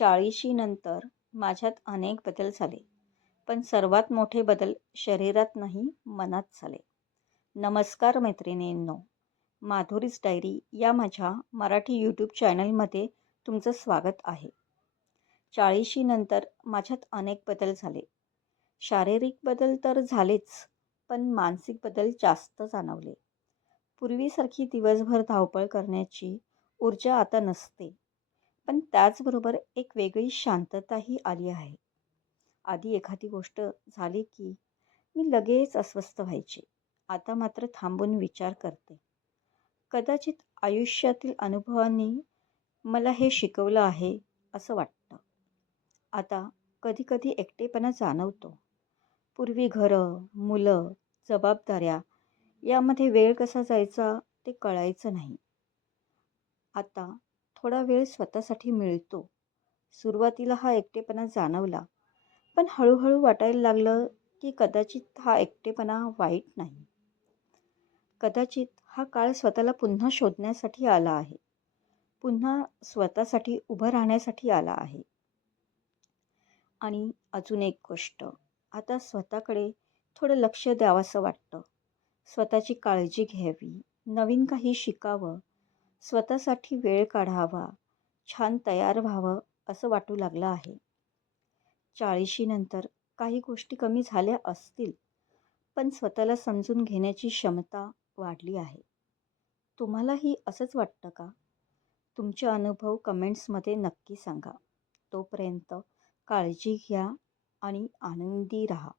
40शी नंतर माझ्यात अनेक बदल झाले, पण सर्वात मोठे बदल शरीरात नाही, मनात झाले. नमस्कार मैत्रिणींनो, माधुरीज डायरी या माझ्या मराठी यूट्यूब चॅनलमध्ये तुमचं स्वागत आहे. 40शी नंतर माझ्यात अनेक बदल झाले. शारीरिक बदल तर झालेच, पण मानसिक बदल जास्त जाणवले. पूर्वीसारखी दिवसभर धावपळ करण्याची ऊर्जा आता नसते. पण त्याचबरोबर एक वेगळी शांतताही आली आहे. आधी एखादी गोष्ट झाली की मी लगेच अस्वस्थ व्हायचे. आता मात्र थांबून विचार करते. कदाचित आयुष्यातील अनुभवांनी मला हे शिकवलं आहे असं वाटतं. आता कधी-कधी एकटेपणा जाणवतो. पूर्वी घरं, मुलं, जबाबदाऱ्या यामध्ये वेळ कसा जायचा ते कळायचं नाही. आता थोडा वेळ स्वतःसाठी मिळतो. सुरुवातीला हा एकटेपणा जाणवला, पण हळूहळू वाटायला लागलं की कदाचित हा एकटेपणा वाईट नाही. कदाचित हा काळ स्वतःला पुन्हा शोधण्यासाठी आला आहे. पुन्हा स्वतःसाठी उभं राहण्यासाठी आला आहे. आणि अजून एक गोष्ट, आता स्वतःकडे थोडं लक्ष द्यावंसं वाटतं. स्वतःची काळजी घ्यावी, नवीन काही शिकावं, स्वतःसाठी वेळ काढावा, छान तयार व्हावं असं वाटू लागलं आहे. 40शी नंतर काही गोष्टी कमी झाल्या असतील, पण स्वतःला समजून घेण्याची क्षमता वाढली आहे. तुम्हालाही असंच वाटतं का? तुमचे अनुभव कमेंट्समध्ये नक्की सांगा. तोपर्यंत काळजी घ्या आणि आनंदी राहा.